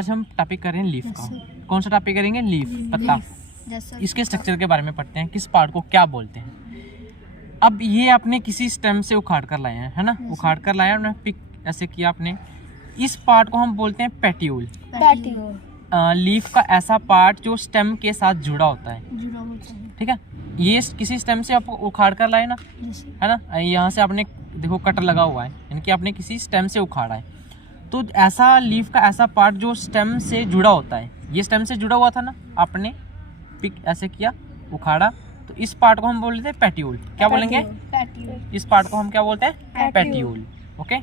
आज हम टॉपिक कर रहे हैं लीफ का। कौन सा टॉपिक करेंगे? लीफ, पत्ता। इसके स्ट्रक्चर के बारे में पढ़ते हैं, किस पार्ट को क्या बोलते हैं। अब ये आपने किसी स्टेम से उखाड़ कर लाए हैं, है ना, उखाड़ कर लाया और पिक ऐसे किया आपने। इस पार्ट को हम बोलते हैं पेट्यूल। लीफ का ऐसा पार्ट जो स्टेम के साथ जुड़ा होता है, ठीक है। ये किसी स्टेम से आप उखाड़ कर लाए ना, है ना, यहाँ से आपने देखो कटर लगा हुआ है, यानी कि आपने किसी स्टेम से उखाड़ा है। तो ऐसा लीफ का ऐसा पार्ट जो स्टेम से जुड़ा होता है, ये स्टेम से जुड़ा हुआ था ना, आपने पिक ऐसे किया, उखाड़ा, तो इस पार्ट को हम बोलते हैं पेट्यूल। क्या बोलेंगे? इस पार्ट को हम क्या बोलते हैं? पेट्यूल। ओके।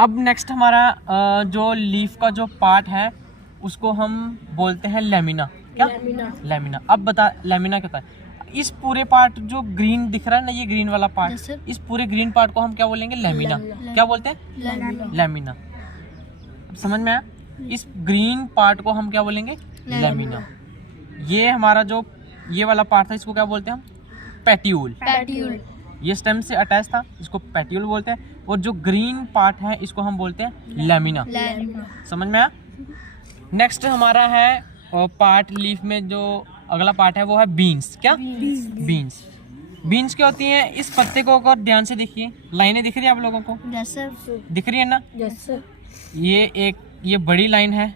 अब नेक्स्ट हमारा जो लीफ का जो पार्ट है उसको हम बोलते हैं लेमिना। क्या? लेमिना। अब बता, लेमिना क्या होता है? इस पूरे पार्ट जो ग्रीन दिख रहा है ना, ये ग्रीन वाला पार्ट, इस पूरे ग्रीन पार्ट को हम क्या बोलेंगे? लेमिना। क्या बोलते हैं? लेमिना। अब समझ में आया? इस ग्रीन पार्ट को हम क्या बोलेंगे? लेमिना। ये हमारा जो ये वाला पार्ट था, इसको क्या बोलते हैं हम? पेट्यूल। ये स्टेम से अटैच था, इसको पेट्यूल बोलते हैं। और जो ग्रीन पार्ट है इसको हम बोलते हैं लेमिना। समझ में आया? नेक्स्ट हमारा है पार्ट लीफ में जो अगला पार्ट है वो है बीन्स। क्या? बीन्स। बीन्स क्या होती हैं? इस पत्ते को अगर ध्यान से देखिए, लाइनें दिख रही है आप लोगों को? दिख रही है ना? ये बड़ी लाइन है,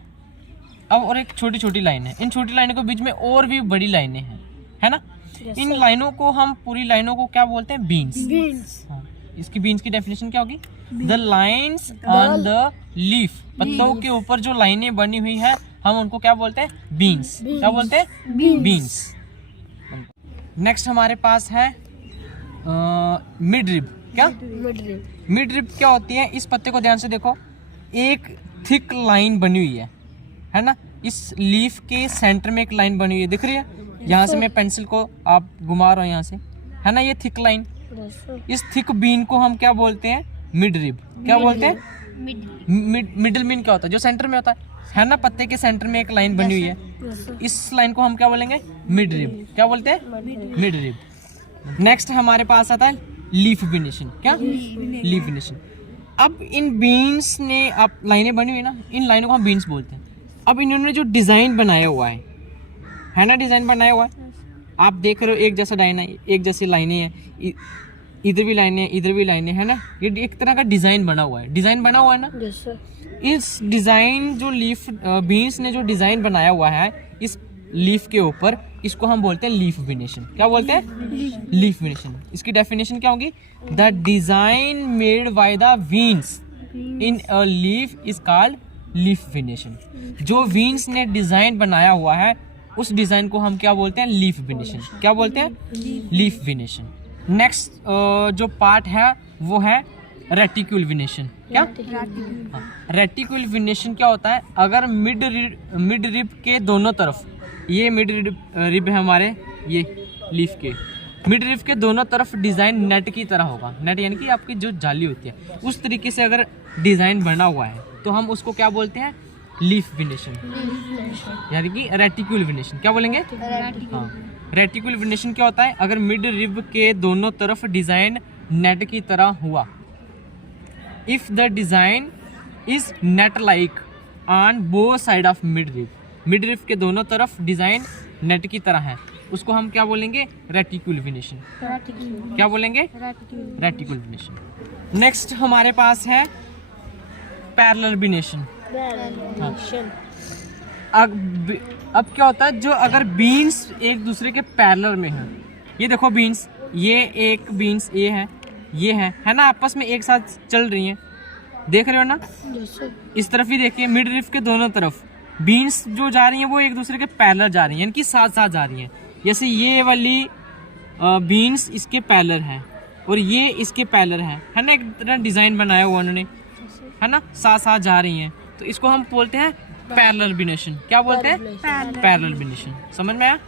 अब और एक छोटी छोटी लाइन है। इन छोटी लाइनों के बीच में और भी बड़ी लाइनें हैं, है ना। इन लाइनों को हम पूरी लाइनों को क्या बोलते हैं? बीन्स। हाँ, इसकी बीन्स की डेफिनेशन क्या होगी? The lines on the leaf. पत्तों के ऊपर जो लाइनें बनी हुई है हम उनको क्या बोलते हैं? बीन्स। क्या बोलते हैं? बीन्स। नेक्स्ट हमारे पास है मिड रिब। क्या? मिड रिब क्या होती है? इस पत्ते को ध्यान से देखो, एक थिक लाइन बनी हुई है ना। इस लीफ के सेंटर में एक लाइन बनी हुई है, दिख रही है? यहाँ से मैं पेंसिल को आप घुमा रहा हूँ यहाँ से, है ना, ये थिक लाइन। इस थिक बीन को हम क्या बोलते हैं? Mid rib. क्या बोलते हैं? मिडिल बीन क्या होता है? जो सेंटर में होता है ना, पत्ते के सेंटर में एक लाइन बनी हुई है, इस लाइन को हम क्या बोलेंगे? Mid rib. क्या बोलते हैं? Mid rib. नेक्स्ट हमारे पास आता है लीफ विनेशन। क्या? लीफ विनेशन। अब इन बीन्स ने आप लाइनें बनी हुई है ना, इन लाइनों को हम बीन्स बोलते हैं। अब इन्होंने जो डिजाइन बनाया हुआ है ना, डिजाइन बनाया हुआ है, आप देख रहे हो एक जैसा लाइन है, एक जैसी लाइनें हैं, इधर भी लाइनें, इधर भी लाइनें, है ना। ये एक तरह का डिजाइन बना हुआ है, डिजाइन बना हुआ है ना। इस डिजाइन जो लीफ बीन्स ने जो डिजाइन बनाया हुआ है इस लीफ के ऊपर, इसको हम बोलते हैं लीफ विनेशन। क्या बोलते हैं? Leaf venation. इसकी डेफिनेशन क्या होगी? The design made by the veins in a leaf is called leaf venation. जो वीन्स ने डिजाइन बनाया हुआ है उस डिजाइन को हम क्या बोलते हैं? लीफ विनेशन। क्या बोलते हैं? लीफ विनेशन। नेक्स्ट जो पार्ट है वो है रेटिक्यूल विनेशन। क्या? रेटिक्यूल विनेशन क्या होता है? अगर मिड रिब के दोनों तरफ, ये मिड रिब है हमारे, ये लीफ के मिड रिब के दोनों तरफ डिजाइन नेट की तरह होगा। नेट यानी कि आपकी जो जाली होती है, उस तरीके से अगर डिजाइन बना हुआ है तो हम उसको क्या बोलते हैं? लीफ विनेशन, यानी कि रेटिक्यूल विनेशन। क्या बोलेंगे? हाँ, रेटिक्यूल विनेशन क्या होता है? अगर मिड रिब के दोनों तरफ डिजाइन नेट की तरह हुआ, if the design is net like on both side of mid rib. Mid rib के दोनों तरफ डिजाइन नेट की तरह है, उसको हम क्या बोलेंगे? रेटिक्यूल विनेशन। क्या बोलेंगे? रेटिक्यूल विनेशन। नेक्स्ट हमारे पास है पैरेलल विनेशन। अब क्या होता है? जो अगर बीन्स एक दूसरे के पैरेलल में हैं, ये देखो बीन्स, ये एक बीन्स ये है ना, आपस में एक साथ चल रही हैं, देख रहे हो ना। इस तरफ ही देखिए, मिड रिब के दोनों तरफ बीन्स जो जा रही हैं वो एक दूसरे के पैरेलल जा रही हैं, यानी कि साथ साथ जा रही हैं। जैसे ये वाली बीन्स इसके पैरेलल है और ये इसके पैरेलल है ना, एक तरह डिजाइन बनाया हुआ उन्होंने, है ना, साथ साथ जा रही हैं, तो इसको हम बोलते हैं पैरेलल विनेशन। क्या बोलते हैं? पैरेलल विनेशन। समझ में आया?